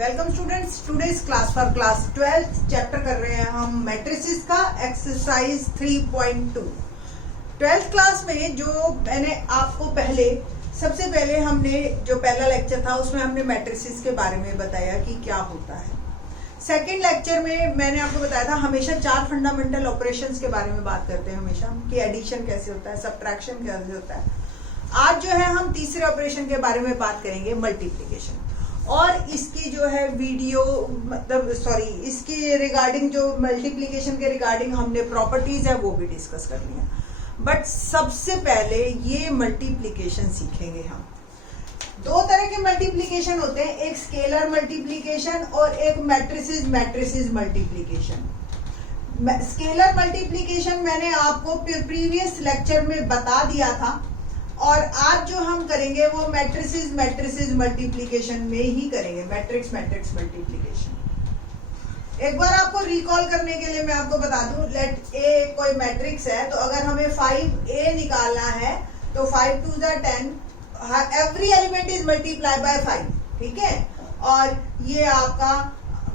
Welcome students, today's class for class 12th chapter कर रहे हैं हम मैट्रिसेस का एक्सरसाइज 3.2। 12th क्लास में जो मैंने आपको सबसे पहले हमने जो पहला लेक्चर था उसमें हमने मैट्रिसेस के बारे में बताया कि क्या होता है। सेकंड लेक्चर में मैंने आपको बताया था हमेशा 4 फंडामेंटल ऑपरेशंस के बारे में बात करते हैं हमेशा कि एडिशन कैसे होता है, सब्ट्रैक्शन कैसे होता है। आज जो है हम तीसरे ऑपरेशन के बारे में बात करेंगे, मल्टीप्लिकेशन। और इसकी जो है वीडियो इसके रिगार्डिंग जो मल्टीप्लिकेशन के रिगार्डिंग हमने प्रॉपर्टीज है वो भी डिस्कस कर लिया। बट सबसे पहले ये मल्टीप्लिकेशन सीखेंगे हम। 2 तरह के मल्टीप्लिकेशन होते हैं, एक स्केलर मल्टीप्लिकेशन और एक मैट्रिसेस मल्टीप्लिकेशन। स्केलर मल्टीप्लिकेशन मैंने आपको प्रीवियस लेक्चर में बता दिया था और आज जो हम करेंगे वो मैट्रिसेस मल्टीप्लिकेशन में ही करेंगे, मैट्रिक्स मल्टीप्लिकेशन। एक बार आपको रिकॉल करने के लिए मैं आपको बता दूं, लेट ए कोई मैट्रिक्स है तो अगर हमें 5a निकालना है तो 5 2 10, every element is multiply by 5, ठीक है। और ये आपका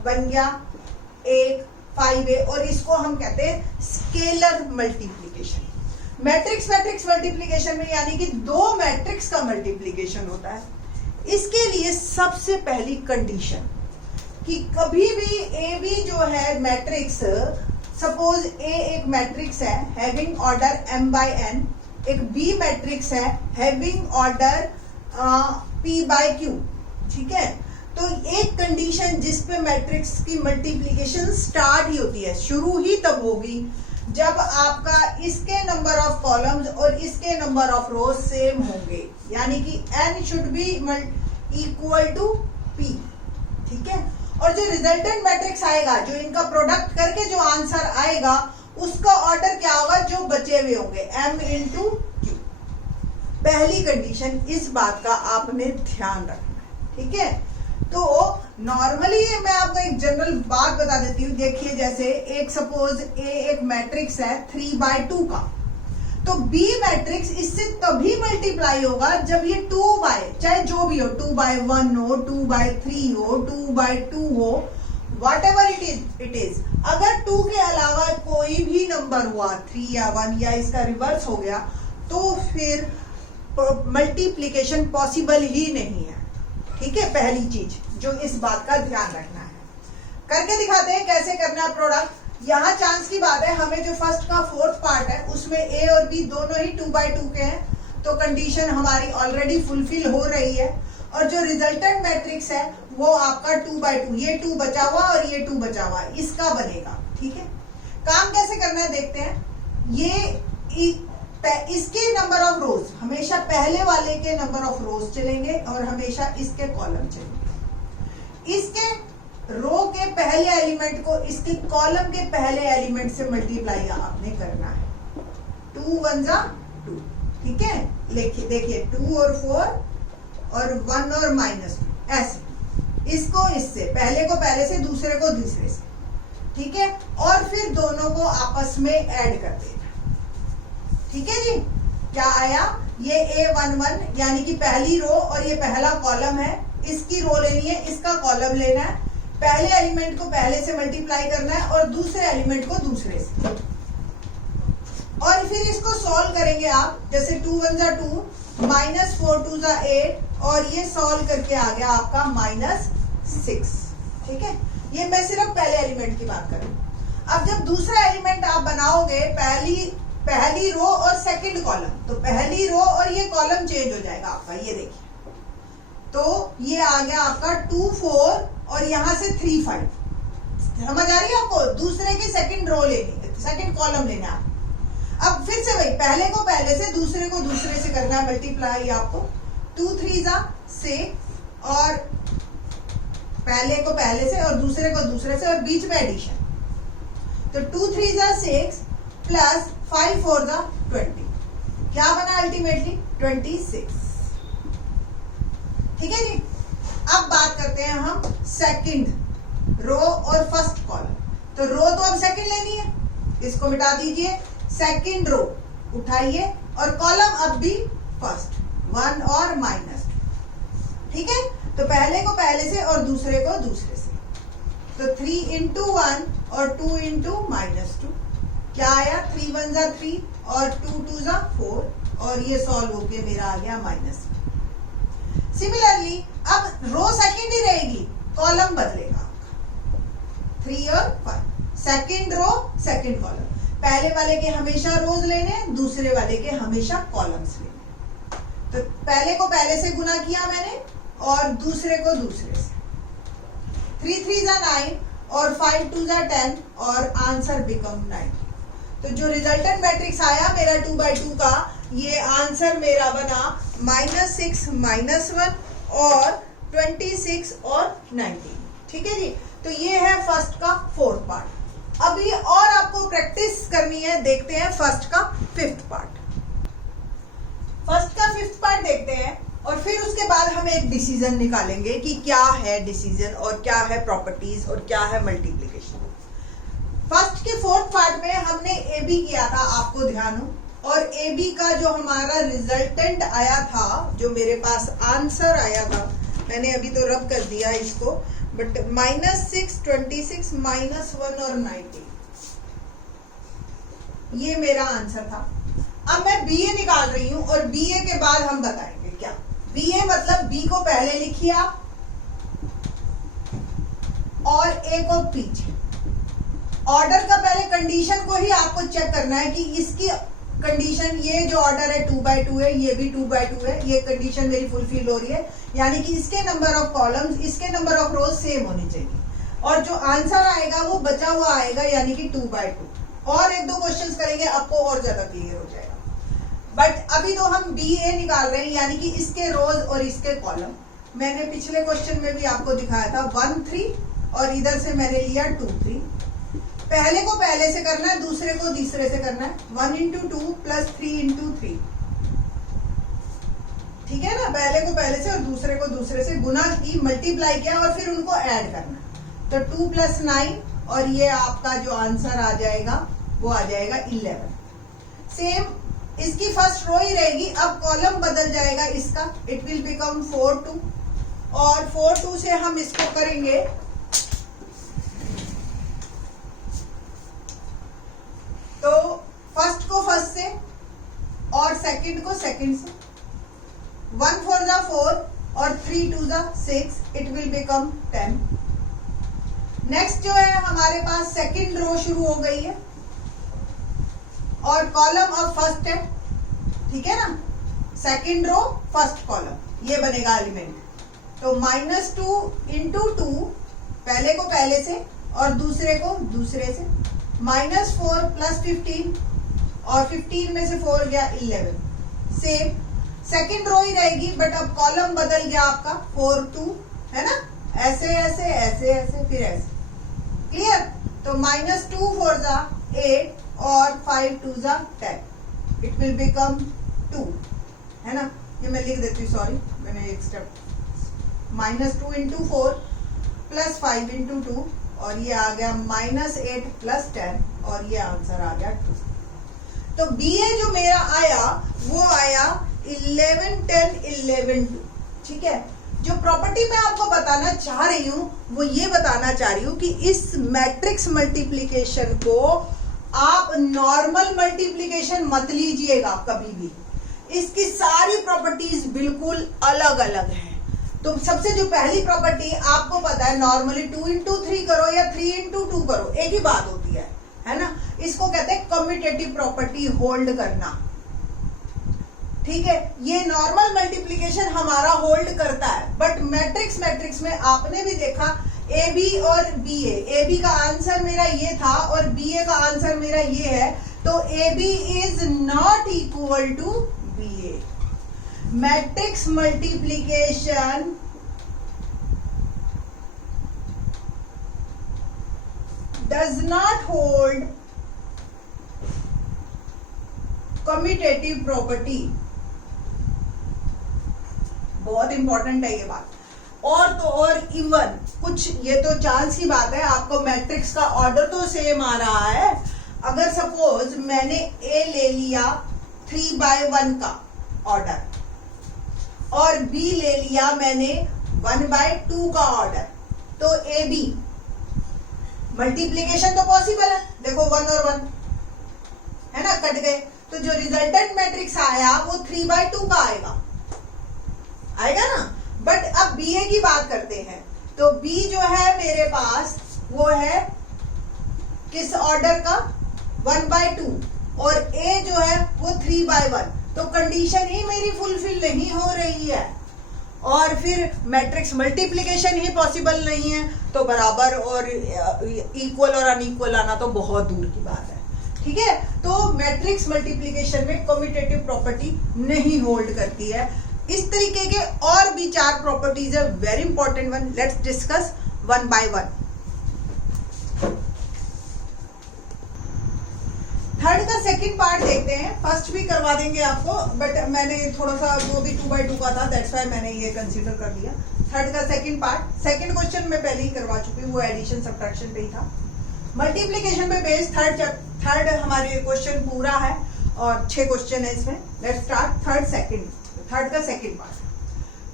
बन गया 1 5a और इसको हम कहते हैं स्केलर मल्टीप्लिकेशन। मैट्रिक्स मल्टीप्लिकेशन में यानी कि 2 मैट्रिक्स का मल्टीप्लिकेशन होता है। इसके लिए सबसे पहली कंडीशन कि कभी भी ए बी जो है मैट्रिक्स, सपोज ए एक मैट्रिक्स है having order m by n, एक बी मैट्रिक्स है having order p by q, ठीक है। तो एक कंडीशन जिस पे मैट्रिक्स की मल्टीप्लिकेशन स्टार्ट ही होती है, शुरू ही तब होगी जब आपका इसके नंबर ऑफ कॉलम्स और इसके नंबर ऑफ रोज सेम होंगे, यानी कि n should be equal to p, ठीक है। और जो रिजल्टेंट मैट्रिक्स आएगा, जो इनका प्रोडक्ट करके जो आंसर आएगा उसका ऑर्डर क्या होगा, जो बचे हुए होंगे m इंटू q। पहली कंडीशन, इस बात का आपने ध्यान रखना है, ठीक है। तो नॉर्मली मैं आपको एक जनरल बात बता देती हूँ। देखिए जैसे एक सपोज ए एक मैट्रिक्स है 3/2 का, तो बी मैट्रिक्स इससे तभी मल्टीप्लाई होगा जब ये 2 बाय, चाहे जो भी हो, 2/1 हो, 2/3 हो, 2/2 हो, व्हाटएवर इट इज। अगर 2 के अलावा कोई भी नंबर हुआ 3 या 1 या इसका रिवर्स हो गया तो फिर मल्टीप्लिकेशन पॉसिबल ही नहीं है, ठीक है। पहली चीज जो इस बात का ध्यान रखना है, करके दिखाते हैं कैसे करना है प्रोडक्ट। यहाँ चांस की बात है, हमें जो फर्स्ट का 4th पार्ट है उसमें ए और बी दोनों ही 2/2 के हैं, तो कंडीशन हमारी ऑलरेडी फुलफिल हो रही है। और जो रिजल्टेंट मैट्रिक्स है वो आपका 2/2, ये 2 बचा हुआ और ये 2 बचा हुआ, इसका बनेगा, ठीक है। काम कैसे करना है देखते हैं। ये इसके नंबर ऑफ रोज हमेशा पहले वाले के नंबर ऑफ रोज चलेंगे और हमेशा इसके कॉलम चलेंगे। इसके रो के पहले एलिमेंट को इसके कॉलम के पहले एलिमेंट से मल्टीप्लाई आपने करना है। 2 1 2, ठीक है। देखिए 2 और 4 और 1 और -2, ऐसे इसको इससे, पहले को पहले से, दूसरे को दूसरे से, ठीक है। और फिर दोनों को आपस में ऐड कर देना, ठीक है जी। क्या आया, ये A11 यानी कि पहली रो और ये पहला कॉलम है, इसकी रो लेनी है, इसका कॉलम लेना है, पहले एलिमेंट को पहले से मल्टीप्लाई करना है और दूसरे एलिमेंट को दूसरे से। और फिर इसको सॉल्व करेंगे आप, जैसे 2 1 2, -4 2 8 और ये सॉल्व करके आ गया आपका -6, ठीक है। ये मैं सिर्फ पहले एलिमेंट की बात करूं। अब जब दूसरा एलिमेंट आप बनाओगे, पहली रो और सेकंड कॉलम, तो पहली रो और ये कॉलम चेंज हो जाएगा आपका, ये देखिए। तो ये आ गया आपका 2 4 और यहां से 3 5, समझ आ रही है आपको। दूसरे की सेकंड रो लेनी, सेकंड कॉलम लेना है। अब फिर से वही, पहले को पहले से, दूसरे को दूसरे से करना है मल्टीप्लाई आपको। 2 3 6 और पहले को पहले से और दूसरे को दूसरे से और बीच में एडिशन। तो 2 3 6 प्लस 5 4 20, क्या बना अल्टीमेटली 26, ठीक है जी। अब बात करते हैं हम सेकंड रो और फर्स्ट कॉलम। तो रो तो अब सेकंड लेनी है, इसको मिटा दीजिए, सेकंड रो उठाइए और कॉलम अब भी फर्स्ट, 1 और -2, ठीक है। तो पहले को पहले से और दूसरे को दूसरे से, तो 3 into 1 और 2 into -2 क्या आया, 3 1 जा 3 और 2 2 जा 4 और ये सॉल्व होके मेरा आ गया -। सिमिलरली अब रो सेकंड ही रहेगी, कॉलम बदलेगा 3 और 5, सेकंड रो सेकंड कॉलम, पहले वाले के हमेशा रोज लेने, दूसरे वाले के हमेशा कॉलम्स लेने। तो पहले को पहले से गुना किया मैंने और दूसरे को दूसरे से, 3 3 जा 9 और 5 2 जा 10 और आंसर बिकम 9। तो जो रिजल्टेंट मैट्रिक्स आया मेरा 2/2 का, ये आंसर मेरा बना -6 -1 और 26 और 19। ठीक है जी, तो ये है फर्स्ट का 4th पार्ट। अभी और आपको प्रैक्टिस करनी है, देखते हैं फर्स्ट का 5th पार्ट। फर्स्ट का 5th पार्ट देखते हैं और फिर उसके बाद हम एक डिसीजन निकालेंगे कि क्या है डिसीजन और क्या है प्रॉपर्टीज और क्या है मल्टीप्लिकेशन। फर्स्ट के 4th पार्ट में हमने ए बी किया था, आपको ध्यान हो, और ए बी का जो हमारा रिजल्टेंट आया था, जो मेरे पास आंसर आया था, मैंने अभी तो रब कर दिया इसको, बट -6 26 -1 और 19, ये मेरा आंसर था। अब मैं बी ए निकाल रही हूं और बी ए के बाद हम बताएंगे क्या। बी ए मतलब बी को पहले लिखिए आप और ए को पीछे। ऑर्डर का पहले कंडीशन को ही आपको चेक करना है कि इसकी कंडीशन, ये जो ऑर्डर है 2/2 है, ये भी 2/2 है, ये कंडीशन मेरी फुलफिल हो रही है, यानी कि इसके नंबर ऑफ कॉलम्स, इसके नंबर ऑफ रोज सेम होनी चाहिए, और जो आंसर आएगा वो बचा हुआ आएगा, यानी कि 2/2। और 1-2 क्वेश्चंस करेंगे, आपको और ज्यादा क्लियर हो जाएगा। बट अभी तो हम बी ए निकाल रहे हैं, यानी कि इसके रोज और इसके कॉलम। मैंने पिछले क्वेश्चन में भी आपको दिखाया था 1 3 और इधर से मैंने लिया 2 3। पहले को पहले से करना है, दूसरे को तीसरे से करना है, 1 into 2 + 3 into 3। ठीक है ना, पहले को पहले से और दूसरे को दूसरे से गुना की, मल्टीप्लाई किया और फिर उनको ऐड करना। तो 2 + 9 और ये आपका जो आंसर आ जाएगा वो आ जाएगा 11। सेम इसकी फर्स्ट रो ही रहेगी, अब कॉलम बदल जाएगा इसका, इट विल बिकम 4 2 और 4 2 से हम इसको करेंगे तो फर्स्ट को फर्स्ट से और सेकंड को सेकंड से, 1 4 जा 4 और 3 2 जा 6, इट विल बिकम 10। नेक्स्ट जो है हमारे पास सेकंड रो शुरू हो गई है और कॉलम अब फर्स्ट है, ठीक है ना, सेकंड रो फर्स्ट कॉलम, ये बनेगा एलिमेंट। तो -2 into 2, पहले को पहले से और दूसरे को दूसरे से, -4 + 15 और 15 में से 4 गया 11। सेम सेकंड रो ही रहेगी, बट अब कॉलम बदल गया आपका 4 2, है ना, ऐसे ऐसे ऐसे ऐसे फिर ऐसे, क्लियर। तो -2 4 जा 8 और 5 2 जा 10, इट विल बिकम 2, है ना। ये मैं लिख देती हूँ, सॉरी मैंने एक स्टेप, -2 into 4 + 5 into 2 और ये आ गया -8 + 10 और ये आंसर आ गया 2। तो बी ए जो मेरा आया वो आया 11 10 11 2, ठीक है। जो प्रॉपर्टी मैं आपको बताना चाह रही हूँ वो ये बताना चाह रही हूँ कि इस मैट्रिक्स मल्टीप्लिकेशन को आप नॉर्मल मल्टीप्लिकेशन मत लीजिएगा कभी भी, इसकी सारी प्रॉपर्टीज बिल्कुल अलग अलग है। तो सबसे जो पहली प्रॉपर्टी आपको पता है, नॉर्मली 2 into 3 करो या 3 into 2 करो, एक ही बात होती है ना। इसको कहते हैं कम्यूटेटिव प्रॉपर्टी, होल्ड करना, ठीक है। ये नॉर्मल मल्टीप्लिकेशन हमारा होल्ड करता है, बट मैट्रिक्स में आपने भी देखा ए बी और बी ए बी का आंसर मेरा ये था और बी ए का आंसर मेरा ये है, तो A B is not equal to B A. Matrix multiplication does not hold commutative property। बहुत इंपॉर्टेंट है ये बात। और तो और इवन कुछ, ये तो चांस की बात है, आपको मैट्रिक्स का ऑर्डर तो सेम आ रहा है। अगर सपोज मैंने ए ले लिया 3/1 का ऑर्डर और बी ले लिया मैंने 1/2 का ऑर्डर, तो ए बी मल्टीप्लीकेशन तो पॉसिबल है, देखो 1 और 1 है ना, कट गए, तो जो रिजल्टेंट मैट्रिक्स आया वो 3/2 का आएगा ना। बट अब बी ए की बात करते हैं, तो बी जो है मेरे पास वो है किस ऑर्डर का, 1/2, और ए जो है वो 3/1, तो कंडीशन ही मेरी फुलफिल नहीं हो रही है, और फिर मैट्रिक्स मल्टीप्लिकेशन ही पॉसिबल नहीं है, तो बराबर और इक्वल और अनइक्वल आना तो बहुत दूर की बात है। ठीक है, तो मैट्रिक्स मल्टीप्लिकेशन में कम्यूटेटिव प्रॉपर्टी नहीं होल्ड करती है। इस तरीके के और भी 4 प्रॉपर्टीज है, very important one, let's discuss one by one. Third का सेकंड पार्ट देखते हैं, फर्स्ट भी करवा देंगे आपको, बट मैंने थोड़ा सा वो भी 2/2 का था, दैट्स व्हाई मैंने ये कंसीडर कर लिया। थर्ड का सेकंड पार्ट, सेकंड क्वेश्चन में पहले ही करवा चुकी हूँ, वो एडिशन सब्ट्रैक्शन पे ही था। मल्टीप्लिकेशन पे बेस्ड थर्ड हमारे क्वेश्चन पूरा है और 6 क्वेश्चन है इसमें। लेट्स स्टार्ट थर्ड का सेकंड पार्ट,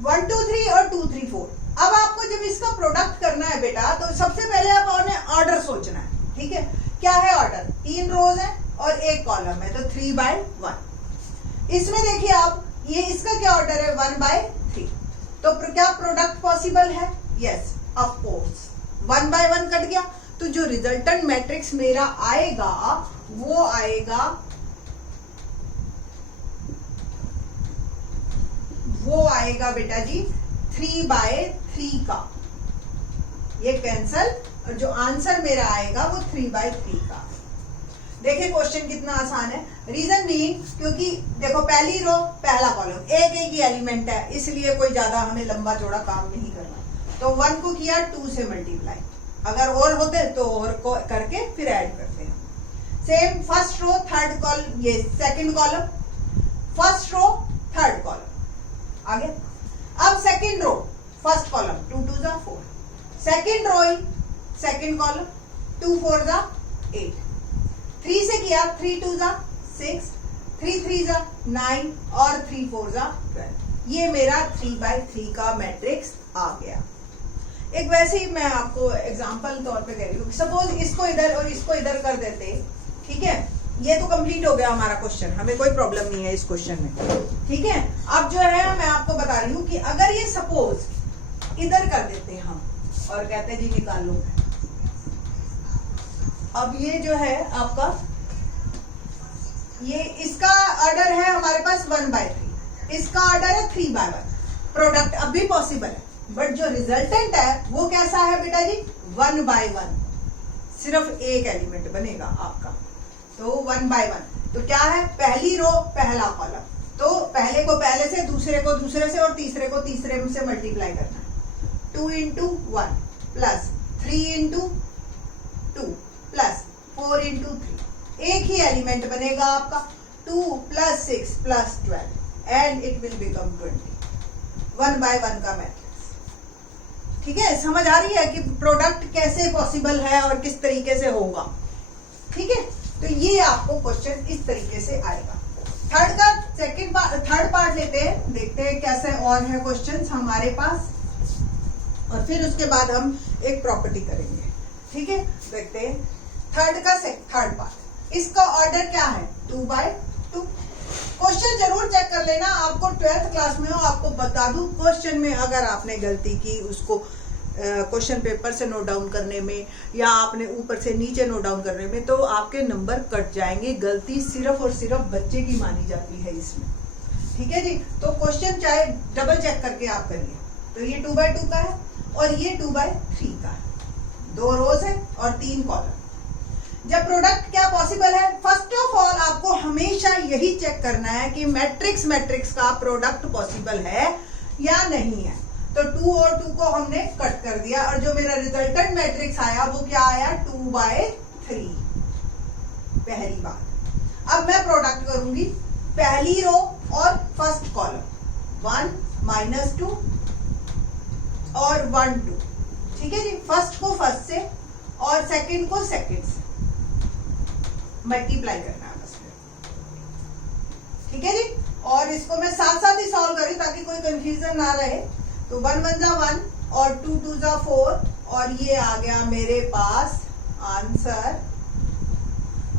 1 2 3 और 2 3 4। अब आपको जब इसका प्रोडक्ट करना है बेटा, तो सबसे पहले आपने ऑर्डर सोचना है। ठीक है, क्या है ऑर्डर, 3 रोज है और 1 कॉलम है, तो 3/1। इसमें देखिए आप, ये इसका क्या ऑर्डर है, 1/3, तो क्या प्रोडक्ट पॉसिबल है, यस ऑफ कोर्स। 1/1 कट गया, तो जो रिजल्टेंट मैट्रिक्स मेरा आएगा वो आएगा बेटा जी 3/3 का, ये कैंसल, और जो आंसर मेरा आएगा वो 3/3 का। देखिए क्वेश्चन कितना आसान है, रीजन बीइंग क्योंकि देखो पहली रो पहला कॉलम एक ही एलिमेंट है, इसलिए कोई ज्यादा हमें लंबा चौड़ा काम नहीं करना। तो 1 को किया 2 से मल्टीप्लाई, अगर और होते तो और को करके फिर ऐड करते हैं। Same first row third column, ये second column, first row third column आगे। अब सेकंड रो फर्स्ट कॉलम 2 2 जा 4, सेकंड रो सेकंड कॉलम 2 4 जा 8, 3 से किया 3 2 जा 6, 3 3 जा 9 और 3 4 जा 12। ये मेरा 3/3 का मैट्रिक्स आ गया। एक वैसे ही मैं आपको एग्जांपल तौर पे कह रही हूँ, सपोज इसको इधर और इसको इधर कर देते, ठीक है, ये तो कंप्लीट हो गया हमारा क्वेश्चन, हमें कोई प्रॉब्लम नहीं है इस क्वेश्चन में। ठीक है, अब जो है मैं आपको बता रही हूँ कि अगर ये सपोज इधर कर देते हैं हम और कहते जी निकालो, अब ये जो है आपका, ये इसका ऑर्डर है हमारे पास 1/3, इसका ऑर्डर है 3/1, प्रोडक्ट अब भी पॉसिबल है, बट जो रिजल्टेंट है वो कैसा है बेटा जी 1/1, सिर्फ एक एलिमेंट बनेगा आपका, तो 1/1। तो क्या है, पहली रो पहला कॉलम, तो पहले को पहले से, दूसरे को दूसरे से और तीसरे को तीसरे से मल्टीप्लाई करना है। 2 × 1 प्लस 3 × 2 प्लस 4 × 3, एक ही एलिमेंट बनेगा आपका, 2 + 6 + 12 एंड इट विल बिकम 20, 1/1 का मैट्रिक्स। ठीक है, समझ आ रही है कि प्रोडक्ट कैसे पॉसिबल है और किस तरीके से होगा। ठीक है, तो ये आपको क्वेश्चन इस तरीके से आएगा। थर्ड पार्ट लेते हैं, देखते हैं कैसे और है क्वेश्चंस हमारे पास, और फिर उसके बाद हम एक प्रॉपर्टी करेंगे। ठीक है, देखते हैं थर्ड पार्ट, इसका ऑर्डर क्या है 2/2। क्वेश्चन जरूर चेक कर लेना, आपको 12th क्लास में हो, आपको बता दूं, क्वेश्चन में अगर आपने गलती की उसको क्वेश्चन पेपर से नोट डाउन करने में या आपने ऊपर से नीचे नोट डाउन करने में, तो आपके नंबर कट जाएंगे। गलती सिर्फ और सिर्फ बच्चे की मानी जाती है इसमें। ठीक है जी, तो क्वेश्चन चाहे डबल चेक करके आप करिए। तो ये 2/2 का है और ये 2/3 का है, 2 रोज है और 3 कॉलम। जब प्रोडक्ट क्या पॉसिबल है, फर्स्ट ऑफ ऑल आपको हमेशा यही चेक करना है कि मैट्रिक्स का प्रोडक्ट पॉसिबल है या नहीं है। तो 2 और 2 को हमने कट कर दिया, और जो मेरा रिजल्टेंट मैट्रिक्स आया वो क्या आया 2/3, पहली बात। अब मैं प्रोडक्ट करूंगी पहली रो और फर्स्ट कॉलम, 1 - 2 और 1 2। ठीक है जी, फर्स्ट को फर्स्ट से और सेकंड को सेकंड से मल्टीप्लाई करना है बस। ठीक है जी, और इसको मैं साथ साथ ही सॉल्व करी ताकि कोई कंफ्यूजन ना रहे। तो 1 1 जा 1 और 2 2 जा 4 और ये आ गया मेरे पास answer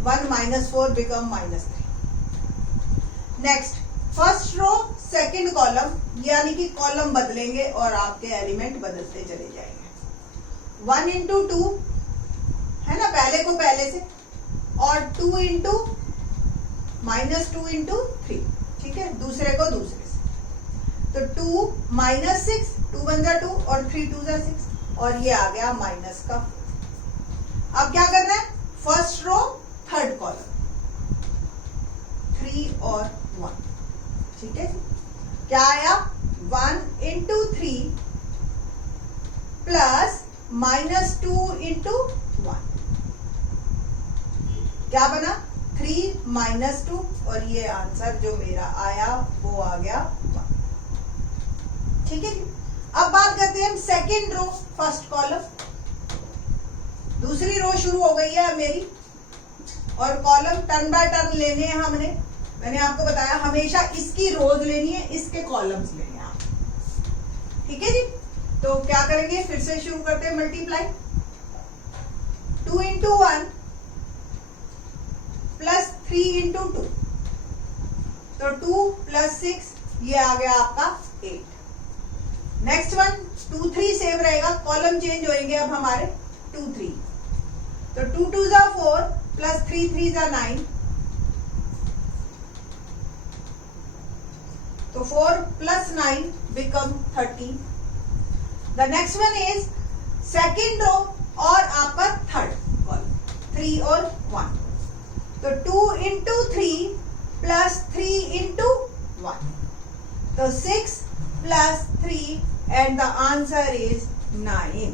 1 - 4 become -3। Next first row second column, यानी कि कॉलम बदलेंगे और आपके एलिमेंट बदलते चले जाएंगे। 1 × 2 है ना, पहले को पहले से, और 2 × -2 × 3, ठीक है, दूसरे को दूसरे से। तो 2 - 6, 2 1 जा 2 और 3 2 जा 6 और ये आ गया माइनस का। अब क्या करना है, फर्स्ट रो थर्ड कॉलम 3 और 1, ठीक है। क्या आया, 1 × 3 प्लस -2 × 1, क्या बना 3 - 2 और ये आंसर जो मेरा आया वो आ गया 1, ठीक है। अब बात करते हैं हम सेकेंड रो फर्स्ट कॉलम। दूसरी रो शुरू हो गई है मेरी और कॉलम टर्न बाय टर्न लेने हैं हमने। मैंने आपको बताया हमेशा इसकी रोज लेनी है, इसके कॉलम्स लेने हैं आप, ठीक है जी। तो क्या करेंगे, फिर से शुरू करते हैं मल्टीप्लाई। 2 × 1 प्लस 3 × 2, तो 2 + 6 ये आ गया आपका 8। नेक्स्ट वन 2 3 सेव रहेगा, कॉलम चेंज होंगे अब हमारे 2 3, तो 2 2 जा 4 प्लस 3 3 जा 9, तो 4 + 9 become 13। The next one is second row और आपका थर्ड कॉलम 3 और 1, तो 2 × 3 प्लस 3 × 1, तो 6 + 3 एंड द आंसर इज 9।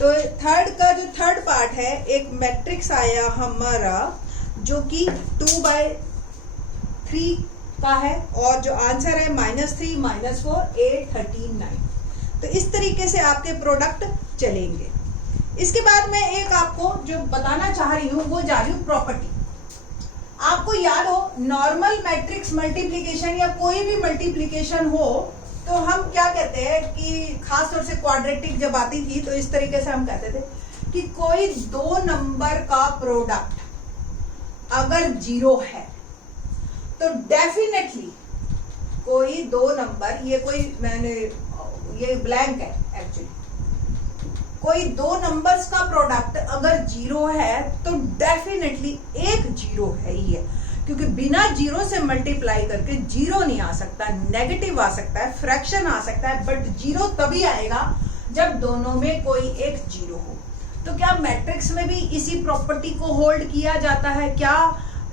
तो थर्ड का जो थर्ड पार्ट है, एक मैट्रिक्स आया हमारा जो कि 2/3 का है और जो आंसर है -3 - 4 8 13 9। तो इस तरीके से आपके प्रोडक्ट चलेंगे। इसके बाद मैं एक आपको जो बताना चाह रही हूँ वो जा रही हूँ प्रॉपर्टी। आपको याद हो नॉर्मल मैट्रिक्स मल्टीप्लिकेशन या कोई भी मल्टीप्लिकेशन हो तो हम क्या कहते हैं कि खास तौर से क्वाड्रेटिक जब आती थी तो इस तरीके से हम कहते थे कि कोई दो नंबर का प्रोडक्ट अगर 0 है तो डेफिनेटली कोई दो नंबर, ये ब्लैंक है एक्चुअली, कोई दो नंबर्स का प्रोडक्ट अगर 0 है तो डेफिनेटली एक 0 है ही है, क्योंकि बिना 0 से मल्टीप्लाई करके 0 नहीं आ सकता, नेगेटिव आ सकता है, फ्रैक्शन आ सकता है, बट 0 तभी आएगा जब दोनों में कोई एक 0 हो। तो क्या मैट्रिक्स में भी इसी प्रॉपर्टी को होल्ड किया जाता है? क्या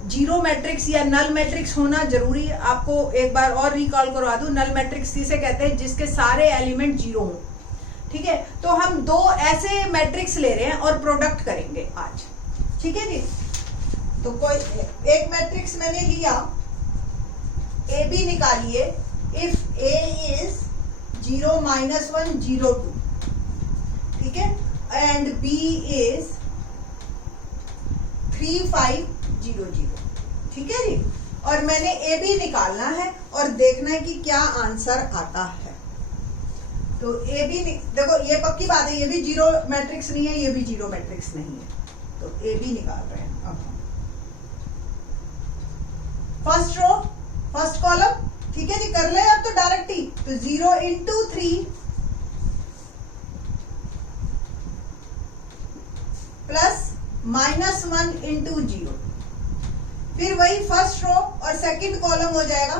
0 मैट्रिक्स या नल मैट्रिक्स होना जरूरी है? आपको एक बार और रिकॉल करवा दूं, नल मैट्रिक्स किसे कहते हैं? जिसके सारे एलिमेंट 0 हो, ठीक है। तो हम दो ऐसे मैट्रिक्स ले रहे हैं और प्रोडक्ट करेंगे आज, ठीक है जी। तो कोई एक मैट्रिक्स मैंने लिया, ए बी निकालिए, इफ ए इज 0 - 1 0 2, ठीक है, एंड बी इज 3 5 0 0, ठीक है जी। और मैंने ए बी निकालना है और देखना है कि क्या आंसर आता है। तो ए बी देखो, ये पक्की बात है, ये भी 0 मैट्रिक्स नहीं है, ये भी 0 मैट्रिक्स नहीं है, तो ए बी निकाल रहे हैं अब हम। फर्स्ट रो फर्स्ट कॉलम, ठीक है जी, कर ले अब तो डायरेक्ट ही। तो 0 × 3 प्लस -1 × 0, फिर वही फर्स्ट रो और सेकंड कॉलम हो जाएगा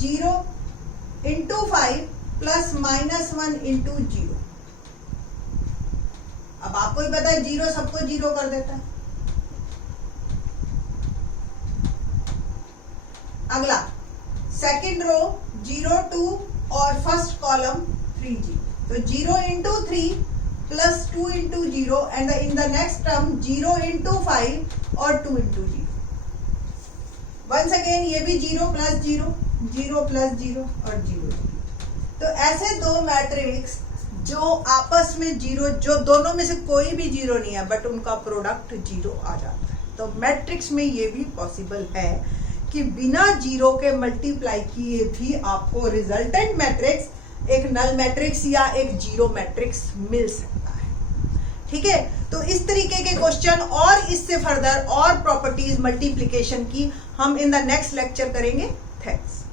0 × 5 प्लस -1 × 0। अब आपको ही पता है 0 सबको 0 कर देता है। अगला सेकंड रो 0 2 और फर्स्ट कॉलम 3 0, तो 0 × 3 plus 2 × 0 and in the next term 0 × 5 और 2 × 0। वंस अगेन ये भी 0 + 0 0 + 0 और 0 0। तो ऐसे दो मैट्रिक्स जो आपस में 0, जो दोनों में से कोई भी 0 नहीं है बट उनका प्रोडक्ट 0 आ जाता है। तो मैट्रिक्स में ये भी पॉसिबल है कि बिना 0 के मल्टीप्लाई किए भी आपको रिजल्टेंट मैट्रिक्स एक नल मैट्रिक्स या एक जीरो मैट्रिक्स मिल सकता है। ठीक है, तो इस तरीके के क्वेश्चन और इससे फर्दर और प्रॉपर्टीज मल्टीप्लिकेशन की हम इन द नेक्स्ट लेक्चर करेंगे। थैंक्स।